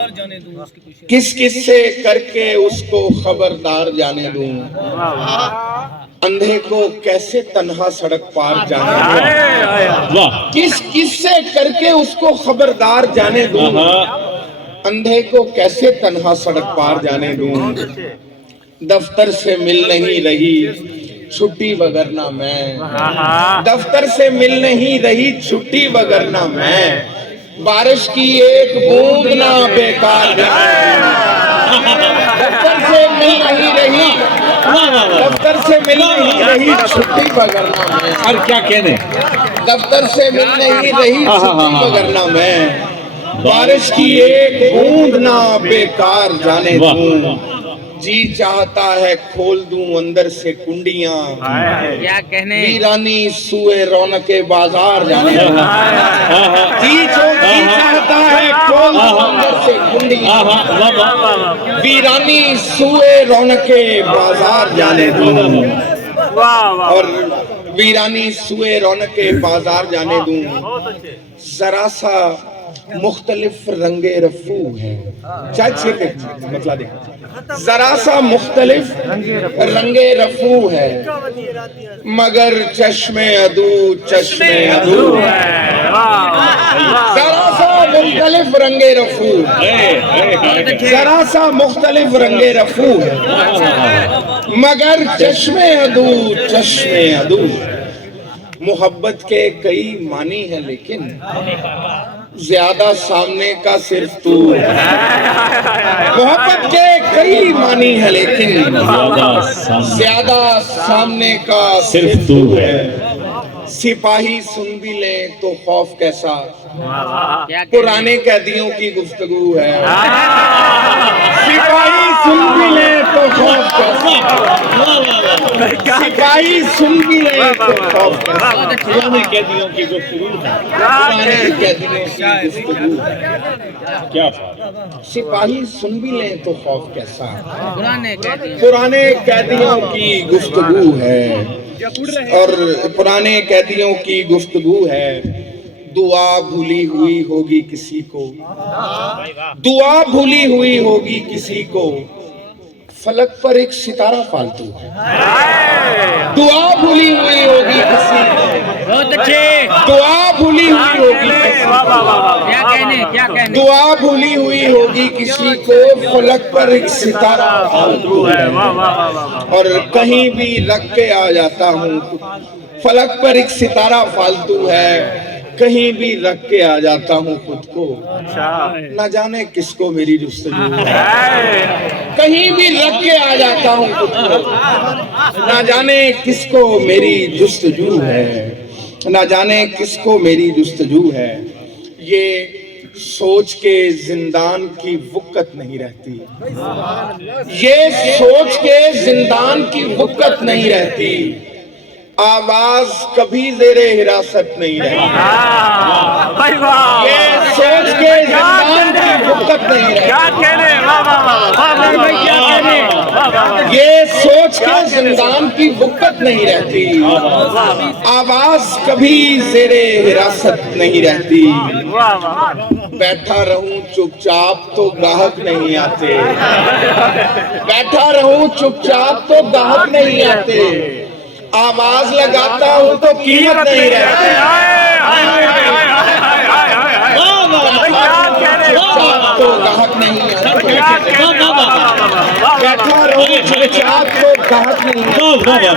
किस किस से करके उसको खबरदार जाने दूं, अंधे को कैसे तन्हा सड़क पार जाने दूं, किस किस से करके उसको खबरदार जाने दूं, अंधे को कैसे तन्हा सड़क पार जाने दूं। दफ्तर से मिल नहीं रही छुट्टी वगरना मैं, दफ्तर से मिल नहीं रही छुट्टी वगरना मैं, बारिश की एक बूंद ना बेकार जाए। दफ्तर से मिल नहीं रही, दफ्तर से मिल नहीं रही छुट्टी वगरना मैं, और क्या कहने, दफ्तर से मिल नहीं रही छुट्टी वगरना मैं, बारिश की एक बूंद ना बेकार जाने दूं। जी चाहता है खोल दूं अंदर से कुंडियां, क्या कहने, वीरानी सुए रौनके बाजार जाने दूं। जी चाहता है खोल दूं अंदर से कुंडियां, वीरानी सुए रौनके बाजार जाने दूं। और वीरानी सुए रौनके बाजार जाने दूं। जरा सा मुख्तलिफ रंगे रफू है, चाहे मतलब देख, जरा सा मुख्तलिफ रंगे रफू है, मगर चश्मे अदू चश्मे अदू है। जरा सा मुख्तलिफ रंगे रफू, जरा सा मुख्तलिफ रंगे रफू है, मगर चश्मे अदू चश्मे अदू। मोहब्बत के कई मानी है लेकिन ज्यादा सामने का सिर्फ तू, मोहब्बत के कई मानी है लेकिन ज्यादा सामने का सिर्फ तू है। सिपाही सुन भी ले तो खौफ कैसा, पुराने कैदियों की गुफ्तगू है। सिपाही सुन भी ले तो खौफ कैसा, सिपाही सुन भी ले तो खौफ कैसा, पुराने कैदियों की गुफ्तगू है, पुराने कैदियों की गुफ्तगू है। क्या सिपाही सुन भी ले तो खौफ कैसा, पुराने कैदियों की गुफ्तगू है। और पुराने कैदियों की गुफ्तगू है। दुआ भूली हुई होगी किसी को, दुआ भूली हुई होगी किसी को, फलक पर एक सितारा फालतू है। दुआ भूली हुई होगी किसी को, बहुत अच्छे, दुआ भूली हुई होगी किसी को, क्या कहने, क्या कहने, दुआ भूली हुई होगी किसी को, फलक पर एक सितारा फालतू है। और कहीं भी रख के आ जाता हूँ, फलक पर एक सितारा फालतू है, कहीं भी रख के आ जाता हूँ खुद को, न जाने किसको मेरी जुस्तजू है। कहीं भी रख के आ जाता हूँ खुद को, न जाने किसको मेरी जुस्तजू है, न जाने किसको मेरी जुस्तजू है। ये सोच के जिंदान की वुक्कत नहीं रहती, ये सोच के जिंदान की वुक्कत नहीं रहती, आवाज कभी जेरे हिरासत नहीं रहती। ये सोच के जिंदान की वुक्कत नहीं रहती, ये सोच के जिंदान की वुक्कत नहीं रहती, आवाज कभी जेरे हिरासत नहीं रहती। बैठा रहूं चुपचाप तो गाहक नहीं आते, बैठा रहूं चुपचाप तो गाहक नहीं आते, आवाज लगाता हूं तो कीमत नहीं रहती। चुपचाप तो गाहक नहीं आते, बैठा रहूं चुपचाप तो गाहक नहीं आते,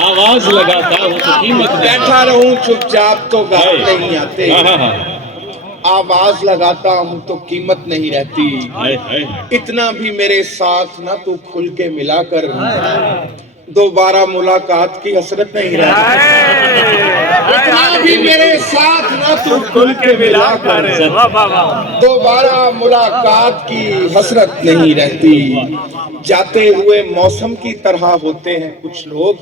आवाज लगाता हूँ तो कीमत, बैठा रहूं चुपचाप तो गाहक नहीं आते, आवाज लगाता हूँ तो कीमत नहीं रहती। इतना भी मेरे साथ ना तू खुल के मिला कर, दोबारा मुलाकात की हसरत नहीं रहती। इतना भी मेरे साथ ना तू खुल के मिला कर, दोबारा मुलाकात की हसरत नहीं रहती। जाते हुए मौसम की तरह होते हैं कुछ लोग,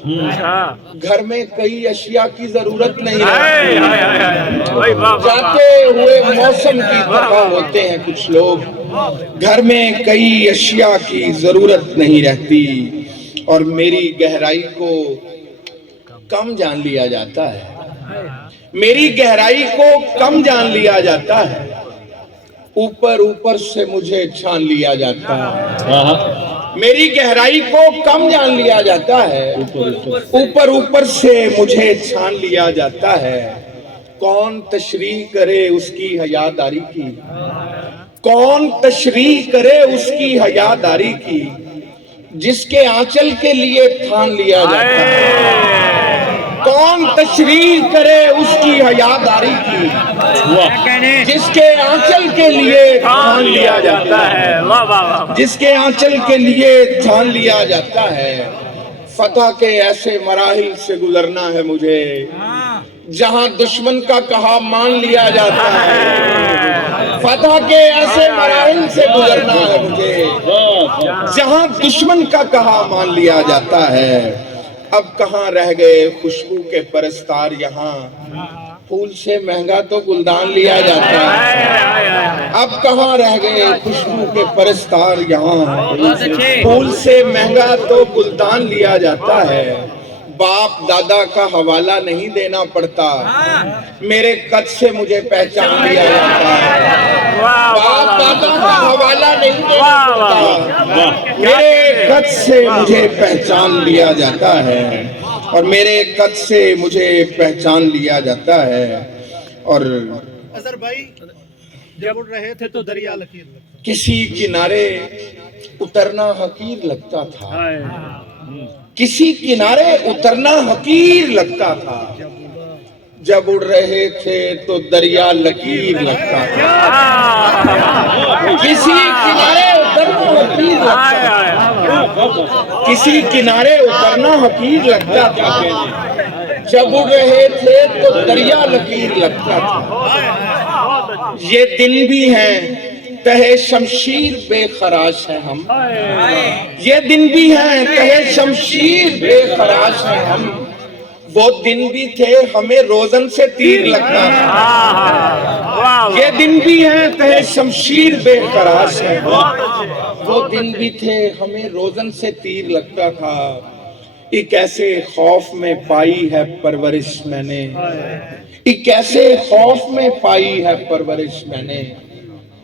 घर में कई अशिया की जरूरत नहीं रहती। जाते हुए मौसम की तरह होते हैं कुछ लोग, घर में कई अशिया की जरूरत नहीं रहती। और मेरी गहराई को कम जान लिया जाता है, मेरी गहराई को कम जान लिया जाता है, ऊपर ऊपर से मुझे छान लिया जाता है, हाँ मेरी गहराई को कम जान लिया जाता है, ऊपर ऊपर से मुझे छान लिया जाता है। कौन तशरीह करे उसकी हयादारी की, कौन तशरीह करे उसकी हयादारी की, जिसके आंचल के लिए ठान लिया जाता है। कौन तशरीह करे उसकी हयादारी की, क्या कहने जिसके आंचल के लिए ठान लिया जाता है, वाह वाह वाह। जिसके आंचल के लिए ठान लिया जाता है। फतह के ऐसे मराहिल से गुजरना है मुझे जहां दुश्मन का कहा मान लिया जाता है। फतह के ऐसे मराहिल से गुजरना है मुझे जहां दुश्मन का कहा मान लिया जाता है। अब कहाँ रह गए खुशबू के परस्तार, यहाँ फूल से महंगा तो गुलदान लिया जाता है। अब कहाँ रह गए खुशबू के परस्तार, यहाँ फूल से महंगा तो गुलदान लिया जाता है। बाप दादा का हवाला नहीं देना पड़ता, मेरे कद से मुझे पहचान लिया जाता है। बाप दादा का हवाला नहीं देना पड़ता, मेरे कद से मुझे पहचान लिया जाता है, और मेरे कद से मुझे पहचान लिया जाता है। और अजहर भाई जब उड़ रहे थे तो दरिया लकीर लगता, किसी किनारे उतरना हकीर लगता था, किसी किनारे उतरना हकीर लगता था। जब उड़ रहे थे तो दरिया लकीर लगता था, किसी किनारे उतरना हकीर लगता था, किसी किनारे उतरना हकीर लगता था। जब उड़ रहे थे तो दरिया लकीर लगता था। ये दिन भी हैं तहे शमशीर बेखराश है हम, ये दिन भी हैं तहे शमशीर बेखराश है हम। वो दिन भी थे हमें रोजन से तीर लगता था, ये दिन भी हैं तहे शमशीर बेखराश है हम। वो दिन भी थे हमें रोजन से तीर लगता था। एक ऐसे खौफ में पाई है परवरिश मैंने, एक ऐसे खौफ में पाई है परवरिश मैंने,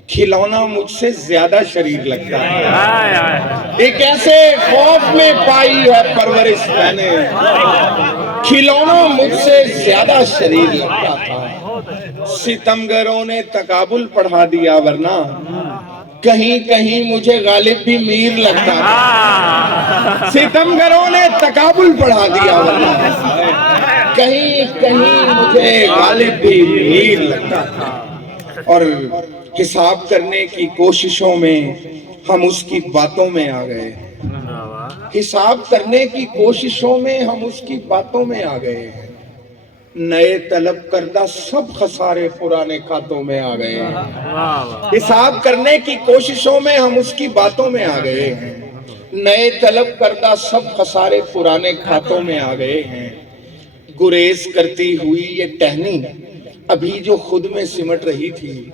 खिलौना मुझसे ज्यादा शरीर लगता है। एक ऐसे खौफ में पाई है परवरिश मैंने, खिलौना मुझसे ज्यादा शरीर लगता था। सितमगरों ने तकाबुल पढ़ा दिया, वरना कहीं कहीं मुझे गालिब भी मीर लगता था। सितमगरों ने तकाबुल पढ़ा दिया, वरना कहीं कहीं मुझे गालिब भी मीर लगता था। और हिसाब करने की कोशिशों में हम उसकी बातों में आ गए, हिसाब करने की कोशिशों में हम उसकी बातों में आ गए। नए तलब करदा सब खसारे पुराने खातों में आ गए हैं। हिसाब करने की कोशिशों में हम उसकी बातों में आ गए हैं। नए तलब करदा सब खसारे पुराने खातों में आ गए हैं। गुरेज करती हुई ये टहनी अभी जो खुद में सिमट रही थी,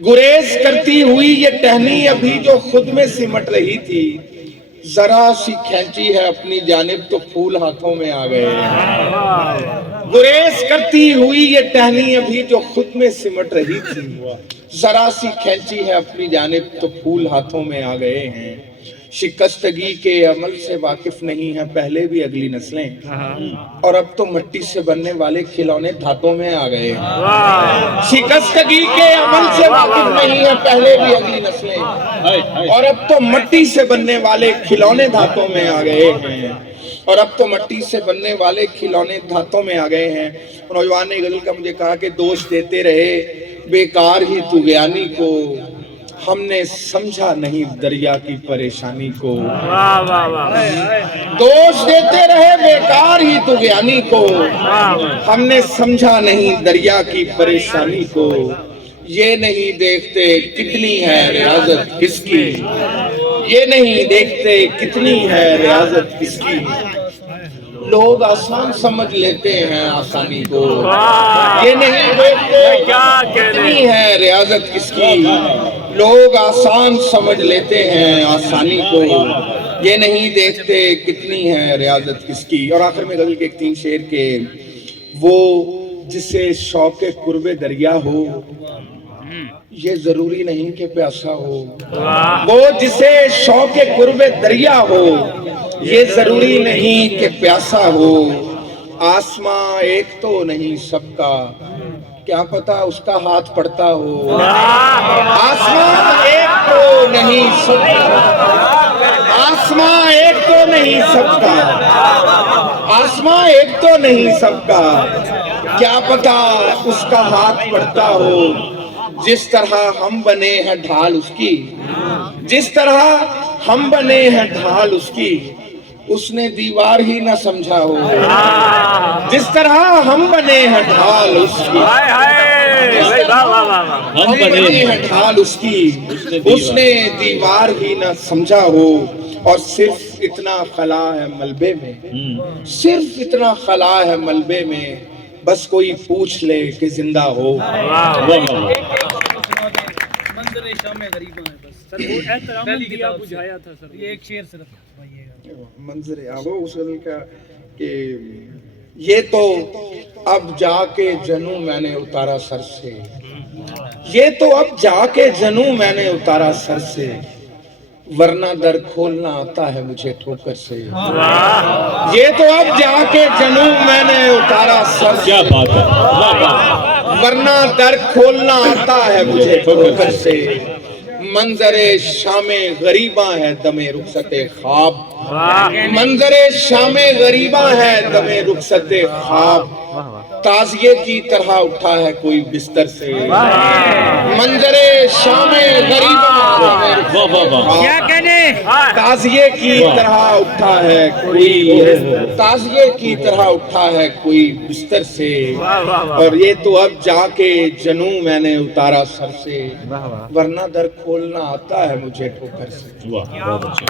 गुरेज करती हुई ये टहनी अभी जो खुद में सिमट रही थी, जरा सी खींची है अपनी जानिब तो फूल हाथों में आ गए। गुरेज करती हुई ये टहनी अभी जो खुद में सिमट रही थी, जरा सी खींची है अपनी जानिब तो फूल हाथों में आ गए हैं। शिकस्तगी के अमल से वाकिफ नहीं है पहले भी अगली नस्लें, और अब तो मिट्टी से बनने वाले खिलौने धातों में आ गए हैं। शिकस्तगी के अमल से वाकिफ नहीं है पहले भी अगली नस्लें, और अब तो मिट्टी से बनने वाले खिलौने धातों में आ गए हैं, और अब तो मिट्टी से बनने वाले खिलौने धातों में आ गए हैं। नौजवान ने गजल का मुझे कहा कि दोष देते रहे बेकार ही तू ज्ञानी को, हमने समझा नहीं दरिया की परेशानी को। दोष देते रहे बेकार ही तू ज्ञानी को, हमने समझा नहीं दरिया की परेशानी को। ये नहीं देखते कितनी है रियाजत किसकी, ये नहीं देखते कितनी है रियाजत किसकी। लोग आसान समझ लेते हैं आसानी को, ये नहीं देखते कितनी है रियाजत किसकी। लोग आसान समझ लेते हैं आसानी को, ये नहीं देखते कितनी है रियाजत किसकी। और आखिर में गजल के एक तीन शेर के, वो जिसे शौके कुर्बे दरिया हो, یہ ضروری نہیں کہ پیاسا ہو، وہ جسے شوق قرب دریا ہو، یہ ضروری نہیں کہ پیاسا ہو۔ آسماں ایک تو نہیں سب کا، کیا پتا اس کا ہاتھ پڑتا ہو۔ آسماں ایک تو نہیں سب کا، آسماں ایک تو نہیں سب کا، آسماں ایک تو نہیں سب کا، کیا پتا اس کا ہاتھ پڑتا ہو۔ جس طرح ہم بنے ہیں ڈھال اس کی، جس طرح ہم بنے ہیں ڈھال اس کی، اس نے دیوار ہی نہ سمجھا ہو۔ جس طرح ہم بنے ہیں ڈھال اس کی، ہم بنے ہیں ڈھال اس کی، اس نے دیوار ہی نہ سمجھا ہو۔ اور صرف اتنا خلا ہے ملبے میں، صرف اتنا خلا ہے ملبے میں، بس کوئی پوچھ لے کہ زندہ ہو۔ منظر شام غریباں ہے بس سر، وہ احترام دیا بجھایا تھا سر، یہ ایک شعر صرف منظر آبو اصل کا کہ یہ تو اب جا کے جنوں میں نے اتارا سر سے، یہ تو اب جا کے جنوں میں نے اتارا سر سے، ورنہ در کھولنا آتا ہے مجھے ٹھوکر سے۔ یہ تو اب جا کے جنوں میں نے اتارا سر سے، کیا بات ہے، ورنہ در کھولنا آتا ہے مجھے ٹھوکر سے۔ منظر شام غریباں ہے دم رخصت خواب، منظر شام غریباں ہے دم رخصت خواب، تازیے کی طرح اٹھا ہے کوئی بستر سے۔ منظر شام غریباں کیا کہنے، تازیے کی طرح اٹھا ہے کوئی، تازیے کی طرح اٹھا ہے کوئی بستر سے، اور یہ تو اب جا کے جنوں میں نے اتارا سر سے، ورنہ در کھولنا آتا ہے مجھے ٹھوکر سے۔ واہ بہت اچھا۔